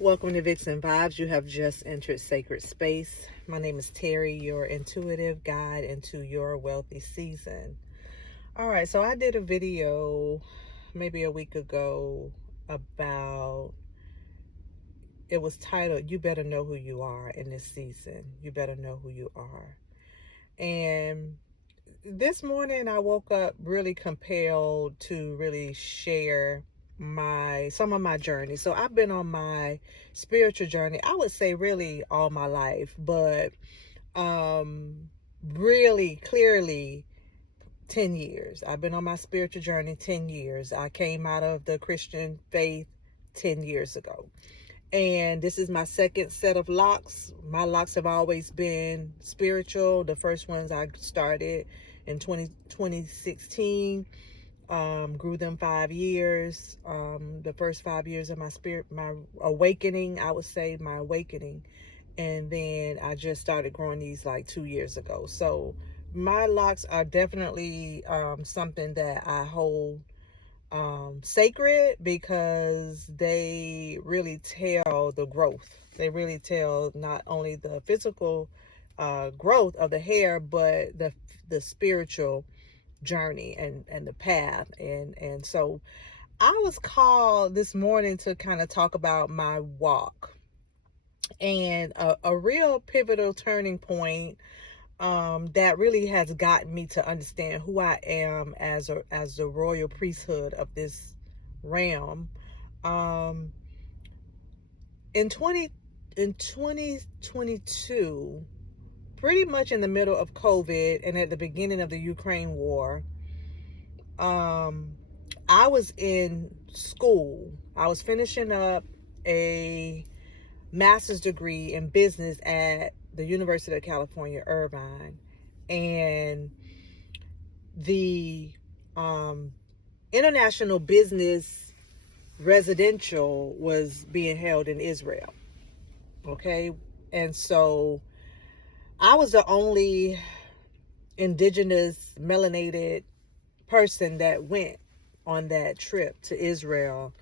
Welcome to Vixen Vibes. You have just entered sacred space. My name is Teri, your intuitive guide into your wealthy season. All right, so I did a video maybe a week ago about it was titled You Better Know Who You Are in This Season. You better know who you are. And this morning I woke up really compelled to really share some of my journey. So I've been on my spiritual journey, I would say really all my life, but um really clearly 10 years. I've been on my spiritual journey 10 years. I came out of the Christian faith 10 years ago. And this is my second set of locks. My locks have always been spiritual. The first ones I started in 2016, grew them 5 years. The first 5 years of my awakening, I would say my awakening. And then I just started growing these like 2 years ago. So my locks are definitely something that I hold sacred because they really tell the growth. They really tell not only the physical growth of the hair, but the spiritual journey and the path. And so I was called this morning to kind of talk about my walk and a real pivotal turning point that really has gotten me to understand who I am as the royal priesthood of this realm. Um, in 2022, pretty much in the middle of COVID and at the beginning of the Ukraine war, I was in school. I was finishing up a master's degree in business at the University of California, Irvine, and the international business residential was being held in Israel. Okay, and so I was the only indigenous melanated person that went on that trip to Israel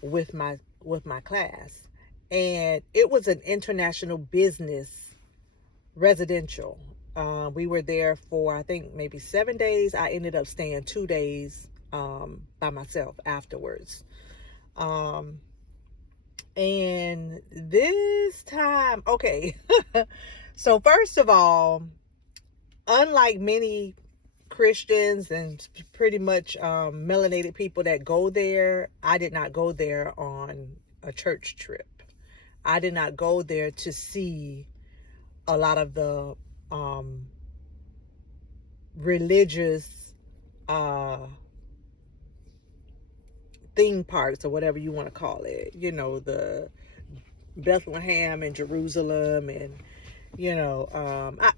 with my class, and it was an international business residential. We were there for I think maybe 7 days. I ended up staying 2 days by myself afterwards. Um, and this time, okay. So first of all, unlike many Christians and pretty much melanated people that go there, I did not go there on a church trip. I did not go there to see a lot of the religious theme parks or whatever you want to call it. You know, the Bethlehem and Jerusalem and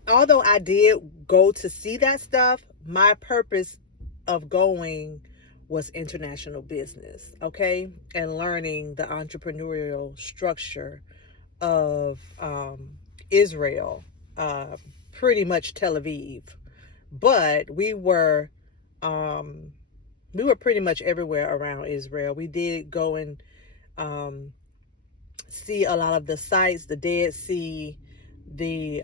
although I did go to see that stuff, my purpose of going was international business, okay, and learning the entrepreneurial structure of Israel, pretty much Tel Aviv. But we were pretty much everywhere around Israel. We did go and see a lot of the sites, the Dead Sea, the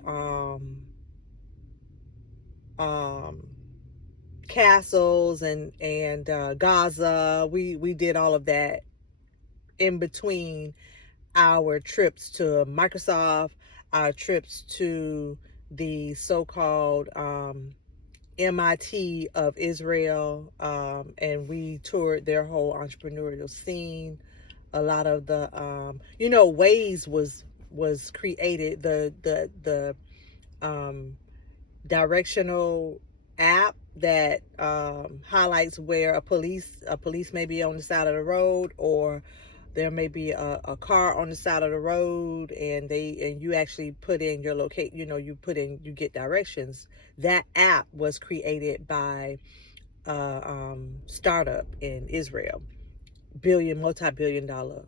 castles and Gaza. We did all of that in between our trips to Microsoft, our trips to the so-called MIT of Israel, and we toured their whole entrepreneurial scene. A lot of the Waze was created, the directional app that highlights where a police may be on the side of the road, or there may be a car on the side of the road, and you actually put in your location. You get directions. That app was created by a startup in Israel, multi-billion dollar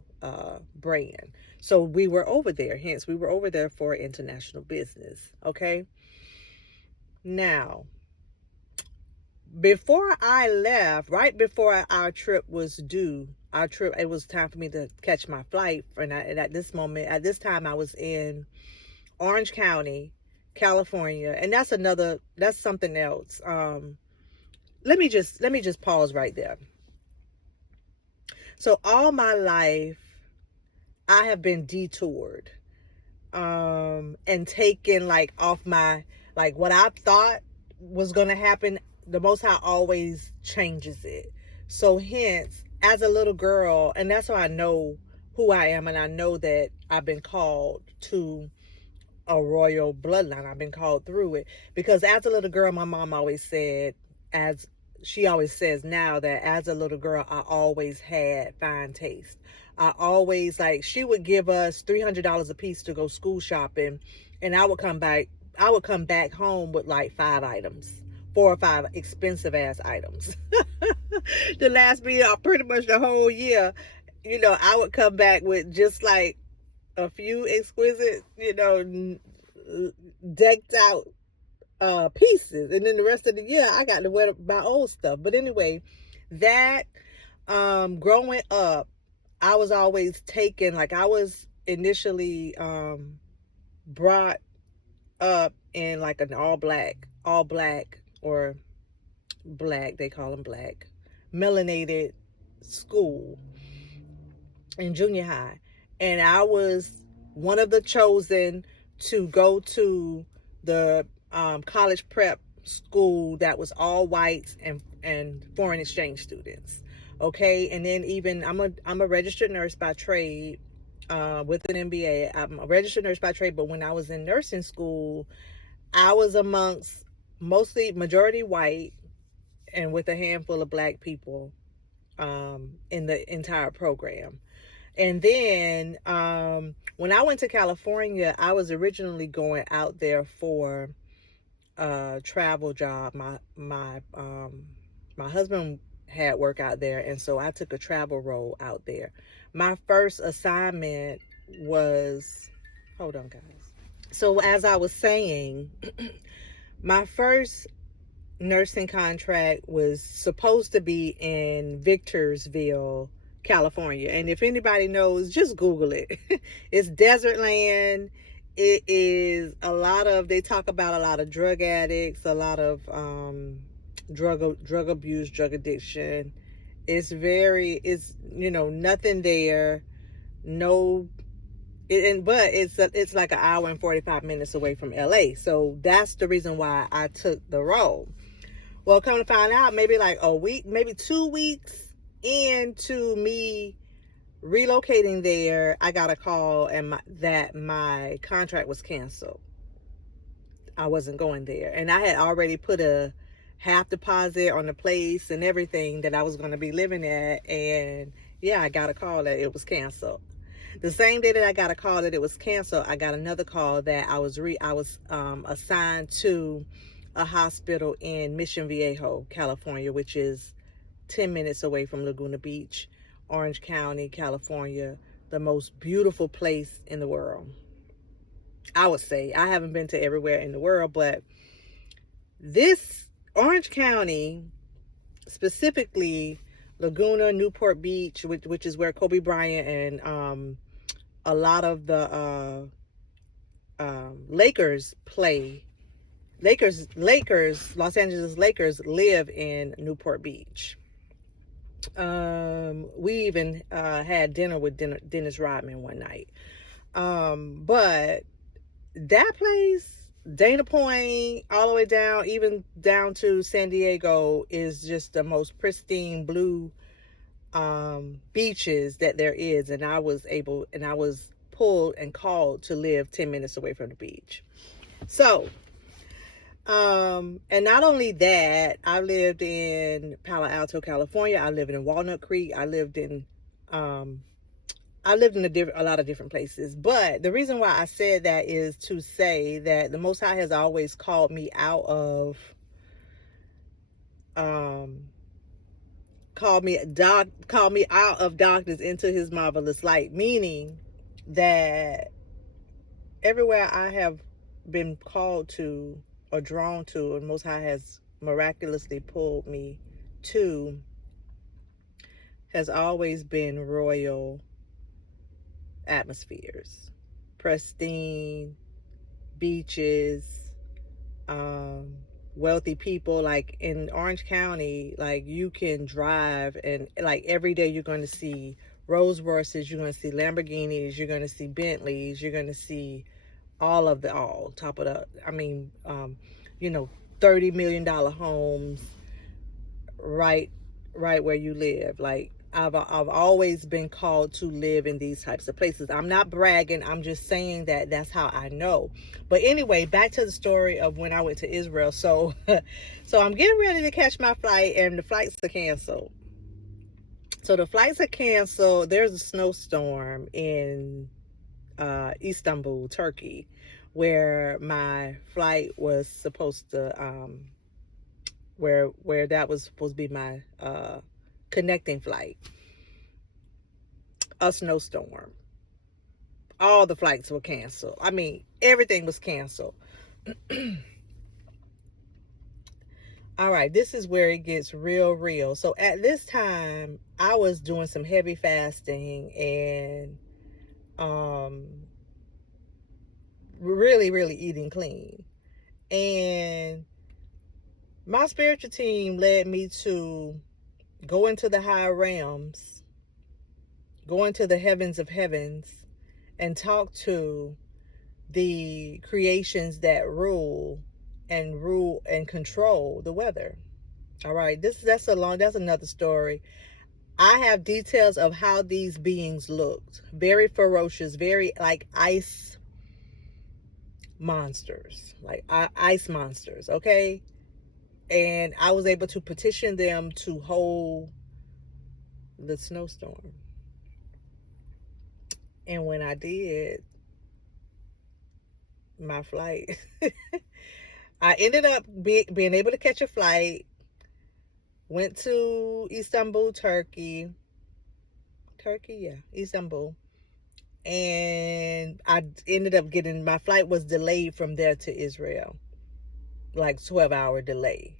brand. So we were over there. Hence, we were over there for international business. Okay. Now, before I left, right before our trip was due, it was time for me to catch my flight. And at this moment, at this time, I was in Orange County, California. And that's something else. Let me just pause right there. So all my life, I have been detoured, and taken like off my, like what I thought was going to happen. The Most High always changes it. So hence, as a little girl, and that's why I know who I am, and I know that I've been called to a royal bloodline. I've been called through it, because as a little girl, my mom always said, as she always says now, that as a little girl, I always had fine taste. I always, like, she would give us $300 a piece to go school shopping, and I would come back home with like 5 items, 4 or 5 expensive ass items to last me pretty much the whole year. I would come back with just like a few exquisite, decked out pieces, and then the rest of the year I got to wear my old stuff. But anyway, that growing up, I was always taken, like I was initially brought up in like an all black or black, they call them black, melanated school in junior high. And I was one of the chosen to go to the college prep school that was all whites and foreign exchange students. Okay. And then even I'm a registered nurse by trade, with an MBA. I'm a registered nurse by trade, but when I was in nursing school, I was amongst mostly majority white and with a handful of black people in the entire program. And then when I went to California, I was originally going out there for a travel job. My husband had work out there, and so I took a travel role out there. My first assignment was, hold on, guys. So as I was saying, my first nursing contract was supposed to be in Victorville, California. And if anybody knows, just Google it. It's desert land. It is they talk about a lot of drug addicts, a lot of drug abuse, drug addiction. It's nothing there. No, but it's like an hour and 45 minutes away from LA. So that's the reason why I took the role. Well, come to find out, maybe like a week, maybe 2 weeks into me relocating there, I got a call that my contract was canceled. I wasn't going there. And I had already put a half deposit on the place and everything that I was going to be living at. And yeah, I got a call that it was canceled. The same day that I got a call that it was canceled, I got another call that I was assigned to a hospital in Mission Viejo, California, which is 10 minutes away from Laguna Beach, Orange County, California, the most beautiful place in the world. I would say, I haven't been to everywhere in the world, but this Orange County, specifically Laguna, Newport Beach, which is where Kobe Bryant and a lot of the Lakers play. Los Angeles Lakers live in Newport Beach. We even had dinner with Dennis Rodman one night. But that place, Dana Point, all the way down, even down to San Diego, is just the most pristine blue beaches that there is. And I was pulled and called to live 10 minutes away from the beach. So, and not only that, I lived in Palo Alto, California. I lived in Walnut Creek. I lived in a lot of different places. But the reason why I said that is to say that the Most High has always called me out of, called me out of darkness into His marvelous light. Meaning that everywhere I have been called to or drawn to, and Most High has miraculously pulled me to has always been royal atmospheres, pristine beaches, um, wealthy people. Like in Orange County, like you can drive and like every day you're going to see Rolls Royces, you're going to see Lamborghinis, you're going to see Bentleys, you're going to see all top of the, I mean, you know, $30 million homes right where you live. Like I've always been called to live in these types of places. I'm not bragging, I'm just saying that that's how I know. But anyway, back to the story of when I went to Israel. So so I'm getting ready to catch my flight and the flights are canceled. So the flights are canceled. There's a snowstorm in Istanbul, Turkey, where my flight was supposed to where that was supposed to be my connecting flight. A snowstorm. All the flights were canceled. I mean, everything was canceled. All right, this is where it gets real. So at this time, I was doing some heavy fasting and really eating clean. And my spiritual team led me to go into the higher realms, go into the heavens of heavens, and talk to the creations that rule and control the weather. All right, that's another story. I have details of how these beings looked. Very ferocious, very like ice monsters, okay? And I was able to petition them to hold the snowstorm. And when I did, my flight, I ended up being able to catch a flight, went to Istanbul, Turkey, yeah, Istanbul. And I ended up my flight was delayed from there to Israel, like 12-hour delay,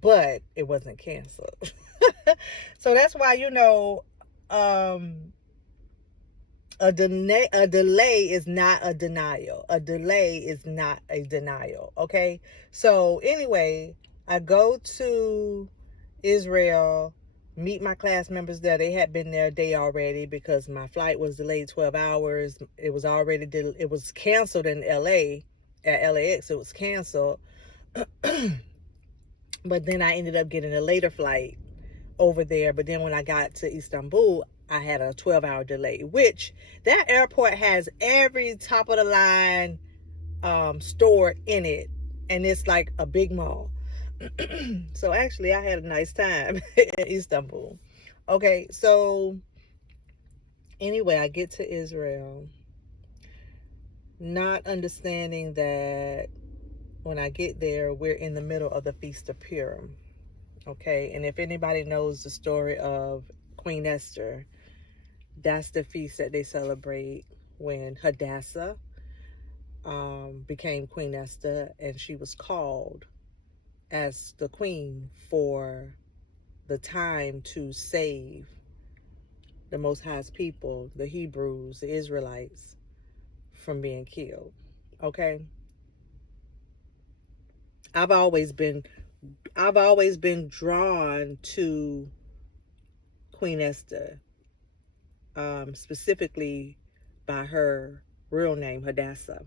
but it wasn't canceled. So that's why, a delay is not a denial. A delay is not a denial. Okay. So anyway, I go to Israel, meet my class members there. They had been there a day already because my flight was delayed 12 hours. It was canceled in LA at LAX. It was canceled. But then I ended up getting a later flight over there. But then when I got to Istanbul, I had a 12-hour delay, which that airport has every top of the line store in it. And it's like a big mall. So actually I had a nice time in Istanbul. Okay, so anyway, I get to Israel, not understanding that when I get there, we're in the middle of the Feast of Purim. Okay, and if anybody knows the story of Queen Esther, that's the feast that they celebrate when Hadassah became Queen Esther, and she was called as the queen for the time to save the Most High's people, the Hebrews, the Israelites, from being killed. Okay, I've always been drawn to Queen Esther, specifically by her real name, Hadassah.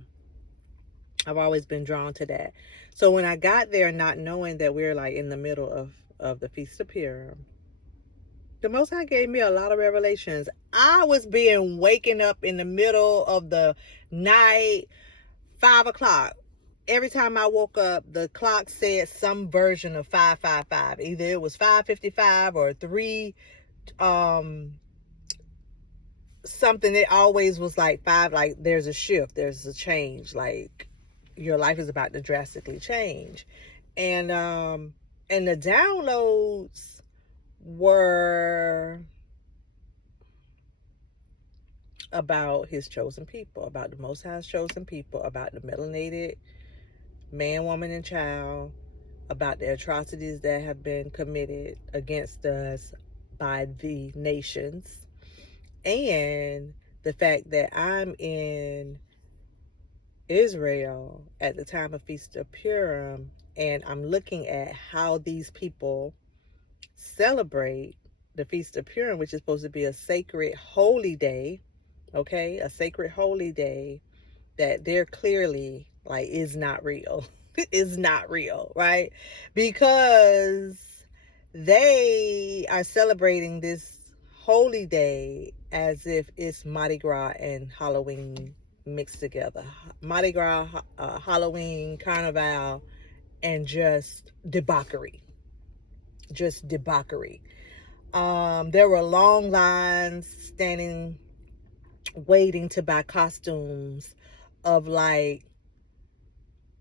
I've always been drawn to that. So when I got there, not knowing that we're like in the middle of the Feast of Purim, the Most High gave me a lot of revelations. I was being waking up in the middle of the night, 5 o'clock. Every time I woke up, the clock said some version of 555. Either it was 5:55 or 3 something. It always was like 5, like there's a shift, there's a change, like your life is about to drastically change. And the downloads were about his chosen people, about the Most High's chosen people, about the melanated man, woman, and child, about the atrocities that have been committed against us by the nations, and the fact that I'm in Israel at the time of Feast of Purim, and I'm looking at how these people celebrate the Feast of Purim, which is supposed to be a sacred holy day, okay? A sacred holy day that they're clearly like is not real. Is not real, right? Because they are celebrating this holy day as if it's Mardi Gras and Halloween mixed together. Mardi Gras, Halloween, Carnival, and just debauchery. Just debauchery. There were long lines standing, waiting to buy costumes of like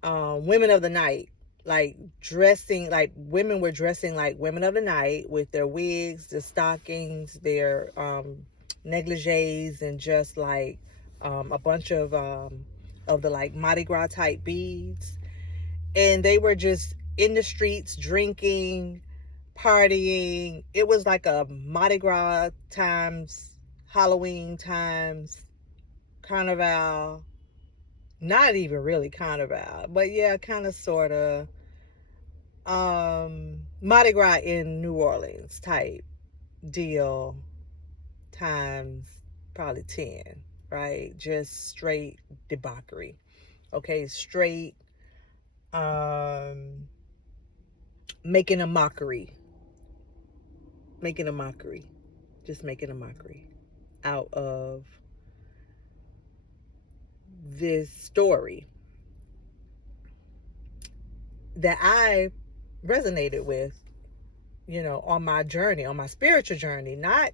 women of the night, like dressing like women were dressing like women of the night with their wigs, their stockings, their negligees, and just like a bunch of the like Mardi Gras type beads, and they were just in the streets drinking, partying. It was like a Mardi Gras times Halloween times Carnival. Not even really Carnival, but yeah, kind of sort of Mardi Gras in New Orleans type deal times probably 10, right? Just straight debauchery. Okay, straight um making a mockery. Making a mockery. Just making a mockery out of this story that I resonated with, you know, on my journey, on my spiritual journey. Not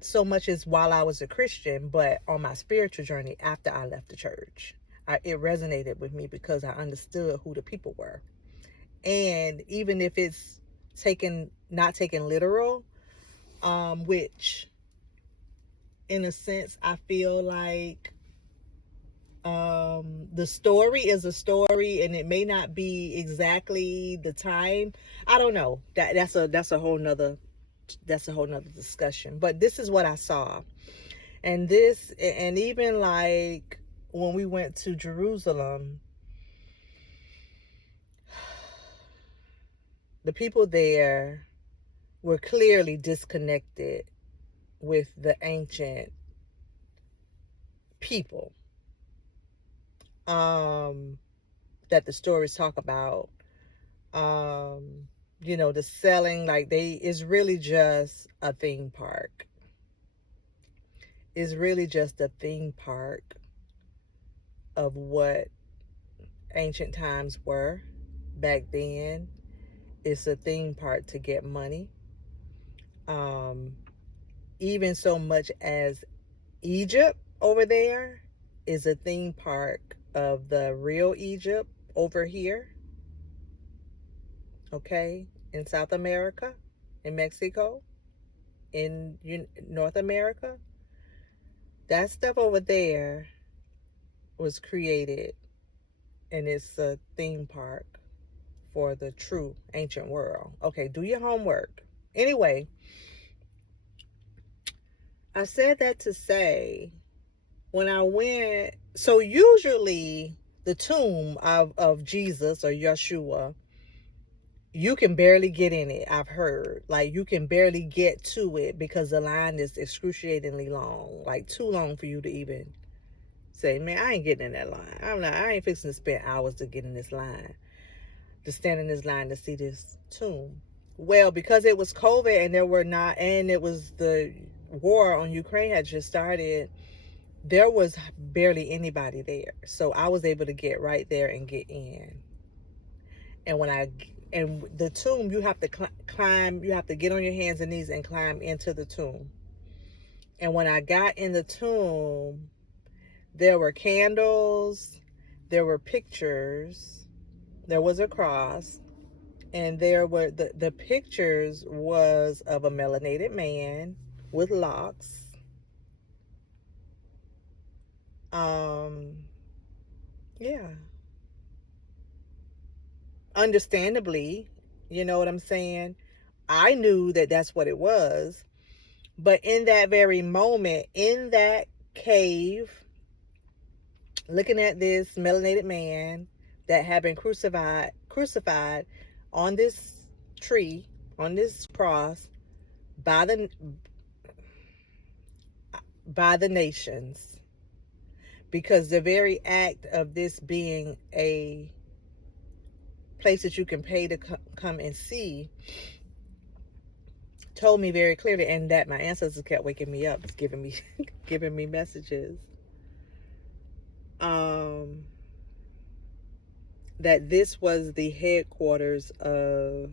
so much as while I was a Christian, but on my spiritual journey after I left the church. It resonated with me because I understood who the people were. And even if it's not taken literal, which in a sense I feel like the story is a story, and it may not be exactly the time. I don't know. That's a whole nother discussion. But this is what I saw. And even like when we went to Jerusalem, the people there were clearly disconnected with the ancient people that the stories talk about. You know, the selling, like it's really just a theme park. It's really just a theme park of what ancient times were back then. It's a theme park to get money. Even so much as Egypt over there is a theme park of the real Egypt over here. Okay, in South America, in Mexico, in North America, that stuff over there was created, and it's a theme park for the true ancient world. Okay, do your homework. Anyway, I said that to say, when I went, so usually the tomb of Jesus or Yeshua, you can barely get in it. I've heard, like, you can barely get to it because the line is excruciatingly long, like too long for you to even say, man, I ain't getting in that line. I ain't fixing to spend hours to get in this line, to stand in this line to see this tomb. Well, because it was COVID and it was the war on Ukraine had just started, there was barely anybody there. So I was able to get right there and get in. And the tomb, you have to climb, you have to get on your hands and knees and climb into the tomb. And when I got in the tomb, there were candles, there were pictures, there was a cross, and there were the pictures was of a melanated man with locks. Yeah. understandably, you know what I'm saying? I knew that that's what it was. But in that very moment, in that cave, looking at this melanated man that had been crucified on this tree, on this cross, by the nations, because the very act of this being a place that you can pay to come and see told me very clearly, and that my ancestors kept waking me up, giving me giving me messages, that this was the headquarters of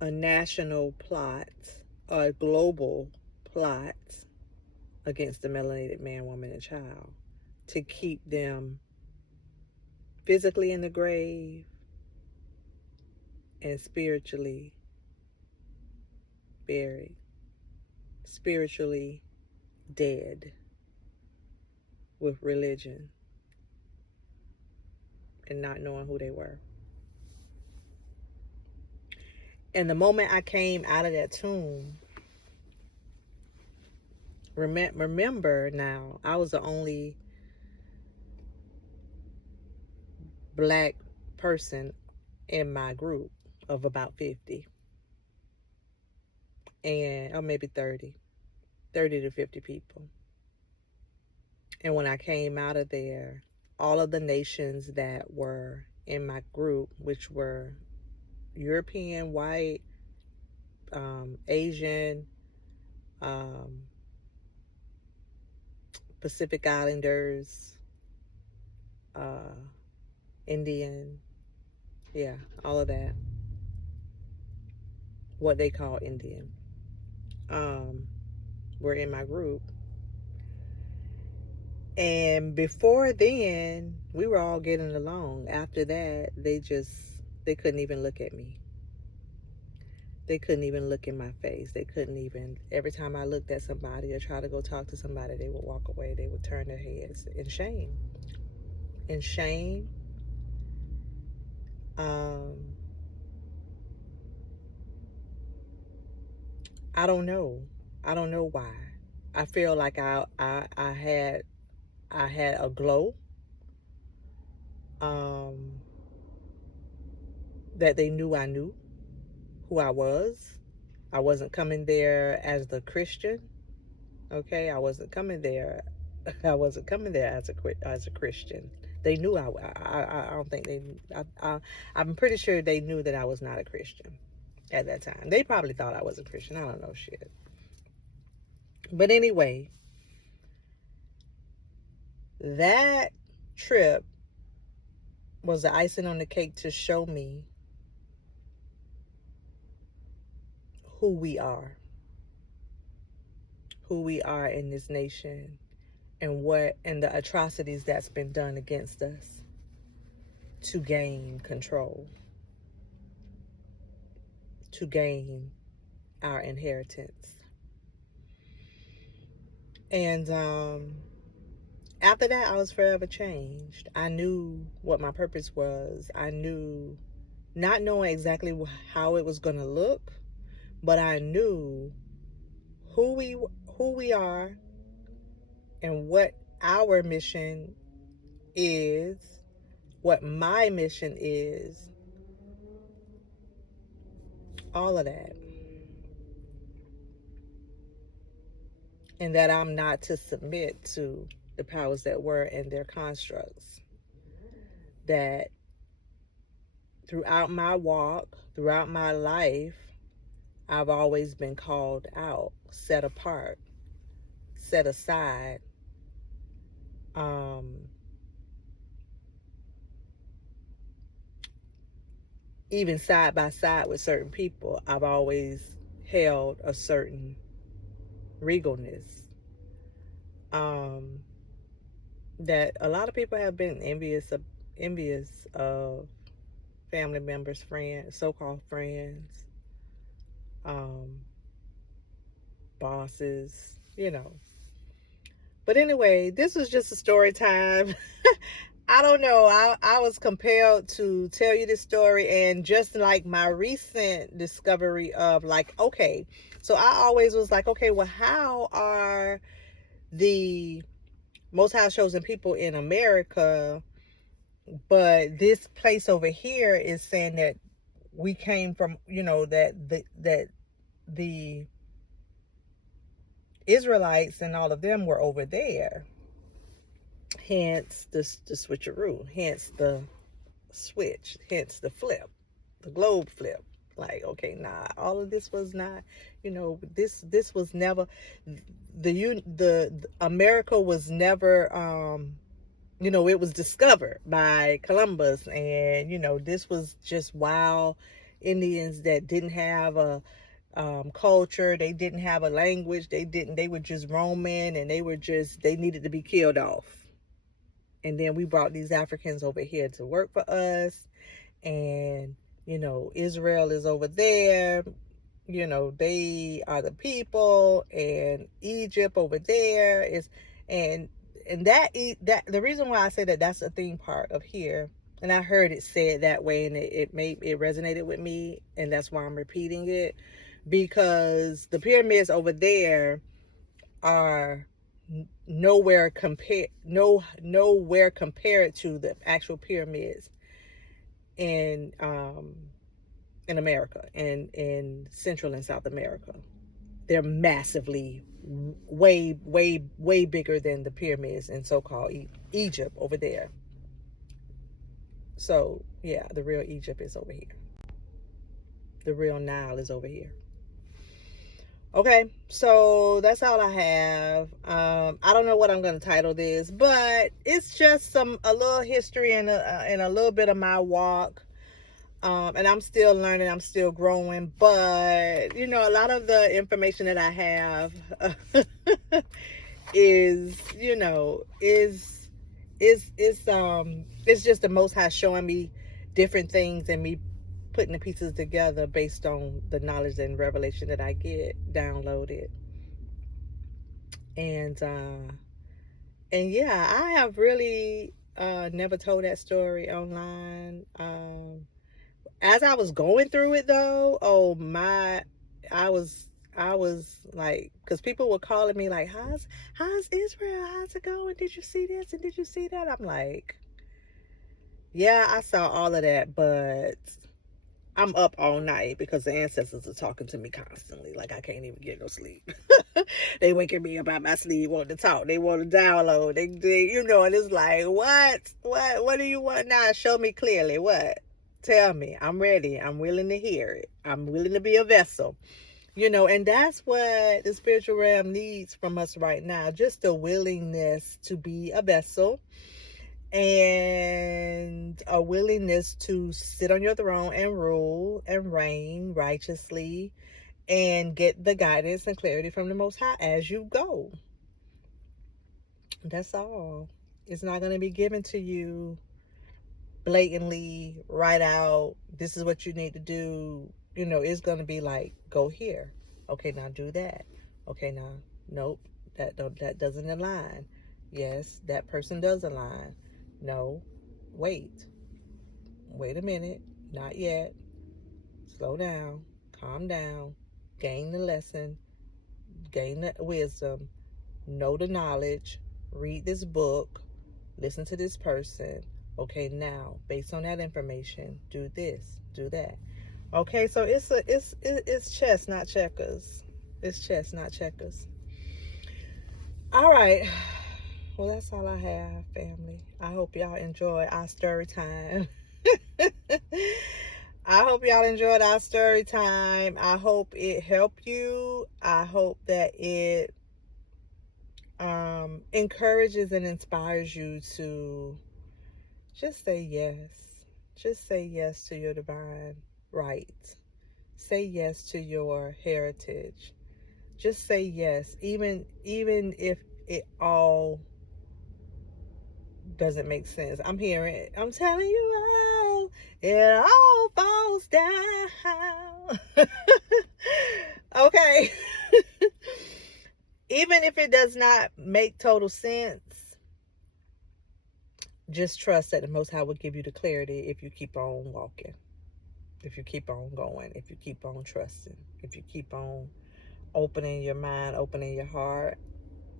a national plot, a global plot against the melanated man, woman, and child, to keep them physically in the grave and spiritually buried, spiritually dead with religion and not knowing who they were. And the moment I came out of that tomb, remember now, I was the only black person in my group of about 50, and or maybe 30 to 50 people. And when I came out of there, all of the nations that were in my group, which were European, white, Asian, Pacific Islanders, Indian, yeah, all of that, what they call Indian, were in my group. And before then, we were all getting along. After that, they couldn't even look at me. They couldn't even look in my face. They couldn't even, every time I looked at somebody or tried to go talk to somebody, they would walk away. They would turn their heads in shame. In shame. I don't know. I don't know why. I feel like I had a glow. That they knew I knew who I was. I wasn't coming there as the Christian. Okay, I wasn't coming there. I wasn't coming there as a Christian. They knew I don't think they. I'm pretty sure they knew that I was not a Christian at that time. They probably thought I was a Christian. I don't know shit. But anyway, that trip was the icing on the cake to show me who we are in this nation, and the atrocities that's been done against us to gain control, to gain our inheritance. And after that, I was forever changed. I knew what my purpose was. I knew, not knowing exactly how it was going to look, but I knew who we are and what our mission is, what my mission is, all of that. And that I'm not to submit to the powers that were and their constructs. That throughout my walk, throughout my life, I've always been called out, set apart, set aside. Even side by side with certain people, I've always held a certain regalness. That a lot of people have been envious of family members, friends, so-called friends, bosses, you know. But anyway, this was just a story time. I don't know. I was compelled to tell you this story, and just like my recent discovery of like, okay, so I always was like, okay, well, how are the Most High chosen people in America, but this place over here is saying that we came from, that the Israelites and all of them were over there. Hence the switcheroo. Hence the switch. Hence the flip. The globe flip. Like, okay, nah, all of this was not, this was never, the America was never, it was discovered by Columbus, and this was just wild Indians that didn't have a culture. They didn't have a language. They were just roaming, and they needed to be killed off. And then we brought these Africans over here to work for us, and Israel is over there. They are the people, and Egypt over there is, and that the reason why I say that that's a theme part of here, and I heard it said that way, and it resonated with me, and that's why I'm repeating it, because the pyramids over there are nowhere compared to the actual pyramids in America and in Central and South America. They're massively way bigger than the pyramids in so-called Egypt over there. So yeah, the real Egypt is over here. The real Nile is over here. Okay, so that's all I have. I don't know what I'm going to title this, but it's just a little history and a little bit of my walk. And I'm still learning, I'm still growing, but a lot of the information that I have is it's just the Most High showing me different things and me putting the pieces together based on the knowledge and revelation that I get downloaded. And yeah, I have really never told that story online. As I was going through it though, I was like, because people were calling me like, how's Israel? How's it going? Did you see this? And did you see that? I'm like, yeah, I saw all of that, but I'm up all night because the ancestors are talking to me constantly. Like, I can't even get no sleep. They waking me up out my sleep, wanting to talk. They want to download. They and it's like, what do you want now? Show me clearly. What? Tell me. I'm ready. I'm willing to hear it. I'm willing to be a vessel. And that's what the spiritual realm needs from us right now. Just a willingness to be a vessel, and a willingness to sit on your throne and rule and reign righteously and get the guidance and clarity from the Most High as you go. That's all. It's not going to be given to you blatantly right out. This is what you need to do. It's going to be like, go here. Okay, now do that. Okay, now, nope, that doesn't align. Yes, that person does align. No, wait a minute, not yet. Slow down, calm down, gain the lesson, gain the wisdom, know the knowledge, read this book, listen to this person. Okay, now, based on that information, do this, do that. Okay, so it's chess, not checkers. It's chess, not checkers. All right. Well, that's all I have, family. I hope y'all enjoyed our story time. I hope y'all enjoyed our story time. I hope it helped you. I hope that it encourages and inspires you to just say yes. Just say yes to your divine right. Say yes to your heritage. Just say yes, even if it all doesn't make sense. I'm hearing it. I'm telling you, it all falls down. Okay. Even if it does not make total sense, Just trust that the Most High will give you the clarity if you keep on walking, if you keep on going, if you keep on trusting, if you keep on opening your mind, opening your heart,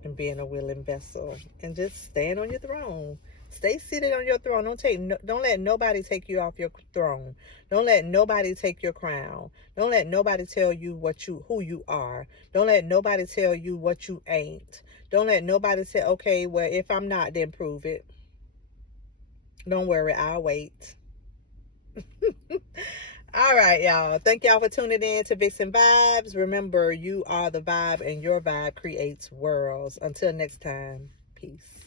and being a willing vessel, and just stand on your throne. Stay seated on your throne. Don't let nobody take you off your throne. Don't let nobody take your crown. Don't let nobody tell you who you are. Don't let nobody tell you what you ain't. Don't let nobody say, okay, well, if I'm not, then prove it. Don't worry, I'll wait. All right, y'all. Thank y'all for tuning in to Vixen Vibes. Remember, you are the vibe, and your vibe creates worlds. Until next time, peace.